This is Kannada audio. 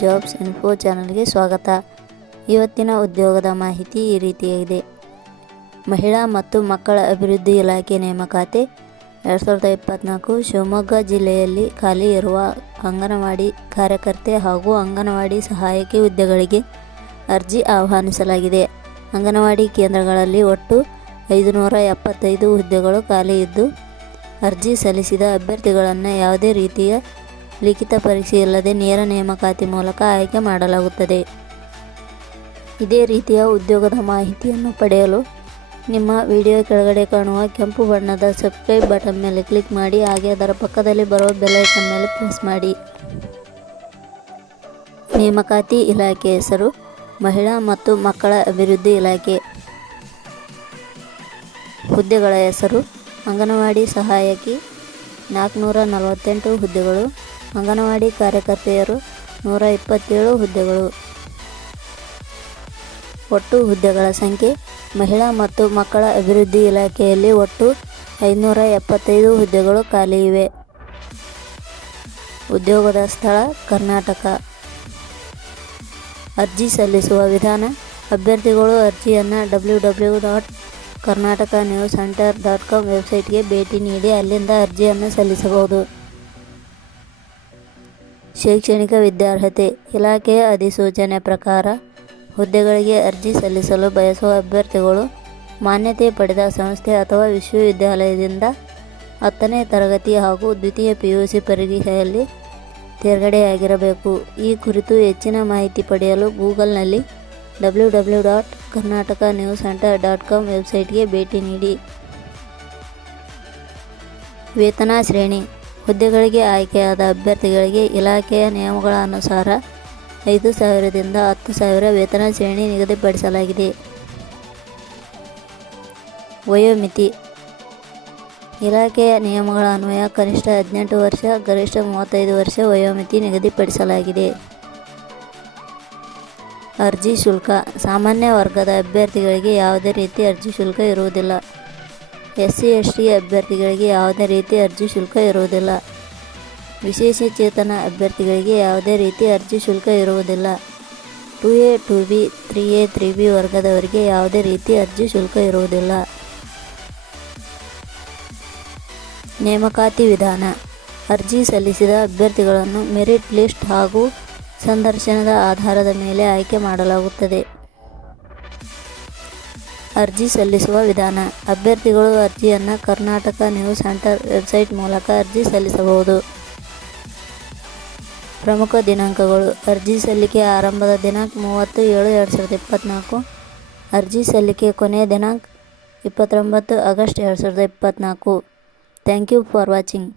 ಜಾಬ್ಸ್ ಇನ್ಫೋ ಚಾನಲ್ಗೆ ಸ್ವಾಗತ. ಇವತ್ತಿನ ಉದ್ಯೋಗದ ಮಾಹಿತಿ ಈ ರೀತಿಯಾಗಿದೆ. ಮಹಿಳಾ ಮತ್ತು ಮಕ್ಕಳ ಅಭಿವೃದ್ಧಿ ಇಲಾಖೆ ನೇಮಕಾತಿ 2024 ಶಿವಮೊಗ್ಗ ಜಿಲ್ಲೆಯಲ್ಲಿ ಖಾಲಿ ಇರುವ ಅಂಗನವಾಡಿ ಕಾರ್ಯಕರ್ತೆ ಹಾಗೂ ಅಂಗನವಾಡಿ ಸಹಾಯಕಿ ಹುದ್ದೆಗಳಿಗೆ ಅರ್ಜಿ ಆಹ್ವಾನಿಸಲಾಗಿದೆ. ಅಂಗನವಾಡಿ ಕೇಂದ್ರಗಳಲ್ಲಿ ಒಟ್ಟು 575 ಹುದ್ದೆಗಳು ಖಾಲಿ ಇದ್ದು, ಅರ್ಜಿ ಸಲ್ಲಿಸಿದ ಅಭ್ಯರ್ಥಿಗಳನ್ನು ಯಾವುದೇ ರೀತಿಯ ಲಿಖಿತ ಪರೀಕ್ಷೆ ಇಲ್ಲದೆ ನೇರ ನೇಮಕಾತಿ ಮೂಲಕ ಆಯ್ಕೆ ಮಾಡಲಾಗುತ್ತದೆ. ಇದೇ ರೀತಿಯ ಉದ್ಯೋಗದ ಮಾಹಿತಿಯನ್ನು ಪಡೆಯಲು ನಿಮ್ಮ ವಿಡಿಯೋ ಕೆಳಗಡೆ ಕಾಣುವ ಕೆಂಪು ಬಣ್ಣದ ಸಬ್ಸ್ಕ್ರೈಬ್ ಬಟನ್ ಮೇಲೆ ಕ್ಲಿಕ್ ಮಾಡಿ, ಹಾಗೆ ಅದರ ಪಕ್ಕದಲ್ಲಿ ಬರುವ ಬೆಲ್ ಐಕಾನ್ ಮೇಲೆ ಪ್ರೆಸ್ ಮಾಡಿ. ನೇಮಕಾತಿ ಇಲಾಖೆ ಹೆಸರು ಮಹಿಳಾ ಮತ್ತು ಮಕ್ಕಳ ಅಭಿವೃದ್ಧಿ ಇಲಾಖೆ. ಹುದ್ದೆಗಳ ಹೆಸರು ಅಂಗನವಾಡಿ ಸಹಾಯಕಿ 448 ಹುದ್ದೆಗಳು, ಅಂಗನವಾಡಿ ಕಾರ್ಯಕರ್ತೆಯರು 127 ಹುದ್ದೆಗಳು. ಒಟ್ಟು ಹುದ್ದೆಗಳ ಸಂಖ್ಯೆ ಮಹಿಳಾ ಮತ್ತು ಮಕ್ಕಳ ಅಭಿವೃದ್ಧಿ ಇಲಾಖೆಯಲ್ಲಿ ಒಟ್ಟು 575 ಹುದ್ದೆಗಳು ಖಾಲಿ ಇವೆ. ಉದ್ಯೋಗದ ಸ್ಥಳ ಕರ್ನಾಟಕ. ಅರ್ಜಿ ಸಲ್ಲಿಸುವ ವಿಧಾನ: ಅಭ್ಯರ್ಥಿಗಳು ಅರ್ಜಿಯನ್ನು www.karnataknewscenter.com ವೆಬ್ಸೈಟ್ಗೆ ಭೇಟಿ ನೀಡಿ ಅಲ್ಲಿಂದ ಅರ್ಜಿಯನ್ನು ಸಲ್ಲಿಸಬಹುದು. ಶೈಕ್ಷಣಿಕ ವಿದ್ಯಾರ್ಹತೆ: ಇಲಾಖೆಯ ಅಧಿಸೂಚನೆ ಪ್ರಕಾರ ಹುದ್ದೆಗಳಿಗೆ ಅರ್ಜಿ ಸಲ್ಲಿಸಲು ಬಯಸುವ ಅಭ್ಯರ್ಥಿಗಳು ಮಾನ್ಯತೆ ಪಡೆದ ಸಂಸ್ಥೆ ಅಥವಾ ವಿಶ್ವವಿದ್ಯಾಲಯದಿಂದ 10ನೇ ತರಗತಿ ಹಾಗೂ ದ್ವಿತೀಯ PUC ಪರೀಕ್ಷೆಯಲ್ಲಿ ತೇರ್ಗಡೆಯಾಗಿರಬೇಕು. ಈ ಕುರಿತು ಹೆಚ್ಚಿನ ಮಾಹಿತಿ ಪಡೆಯಲು ಗೂಗಲ್ನಲ್ಲಿ www.karnataknewscenter.com ವೆಬ್ಸೈಟ್ಗೆ ಭೇಟಿ ನೀಡಿ. ವೇತನ ಶ್ರೇಣಿ: ಹುದ್ದೆಗಳಿಗೆ ಆಯ್ಕೆಯಾದ ಅಭ್ಯರ್ಥಿಗಳಿಗೆ ಇಲಾಖೆಯ ನಿಯಮಗಳ ಅನುಸಾರ 5,000 ದಿಂದ 10,000 ವೇತನ ಶ್ರೇಣಿ ನಿಗದಿಪಡಿಸಲಾಗಿದೆ. ವಯೋಮಿತಿ: ಇಲಾಖೆಯ ನಿಯಮಗಳ ಅನ್ವಯ ಕನಿಷ್ಠ 18 ವರ್ಷ, ಗರಿಷ್ಠ 35 ವರ್ಷ ವಯೋಮಿತಿ ನಿಗದಿಪಡಿಸಲಾಗಿದೆ. ಅರ್ಜಿ ಶುಲ್ಕ: ಸಾಮಾನ್ಯ ವರ್ಗದ ಅಭ್ಯರ್ಥಿಗಳಿಗೆ ಯಾವುದೇ ರೀತಿ ಅರ್ಜಿ ಶುಲ್ಕ ಇರುವುದಿಲ್ಲ. SC/ST ಅಭ್ಯರ್ಥಿಗಳಿಗೆ ಯಾವುದೇ ರೀತಿ ಅರ್ಜಿ ಶುಲ್ಕ ಇರುವುದಿಲ್ಲ. ವಿಶೇಷಚೇತನ ಅಭ್ಯರ್ಥಿಗಳಿಗೆ ಯಾವುದೇ ರೀತಿ ಅರ್ಜಿ ಶುಲ್ಕ ಇರುವುದಿಲ್ಲ. 2A, 2B, 3A, 3B ವರ್ಗದವರಿಗೆ ಯಾವುದೇ ರೀತಿ ಅರ್ಜಿ ಶುಲ್ಕ ಇರುವುದಿಲ್ಲ. ನೇಮಕಾತಿ ವಿಧಾನ: ಅರ್ಜಿ ಸಲ್ಲಿಸಿದ ಅಭ್ಯರ್ಥಿಗಳನ್ನು ಮೆರಿಟ್ ಲಿಸ್ಟ್ ಹಾಗೂ ಸಂದರ್ಶನದ ಆಧಾರದ ಮೇಲೆ ಆಯ್ಕೆ ಮಾಡಲಾಗುತ್ತದೆ. ಅರ್ಜಿ ಸಲ್ಲಿಸುವ ವಿಧಾನ: ಅಭ್ಯರ್ಥಿಗಳು ಅರ್ಜಿಯನ್ನು ಕರ್ನಾಟಕ ನ್ಯೂಸ್ ಸೆಂಟರ್ ವೆಬ್ಸೈಟ್ ಮೂಲಕ ಅರ್ಜಿ ಸಲ್ಲಿಸಬಹುದು. ಪ್ರಮುಖ ದಿನಾಂಕಗಳು: ಅರ್ಜಿ ಸಲ್ಲಿಕೆ ಆರಂಭದ ದಿನಾಂಕ 30/7/2024. ಅರ್ಜಿ ಸಲ್ಲಿಕೆ ಕೊನೆಯ ದಿನಾಂಕ 29 August 2024. Thank you for watching.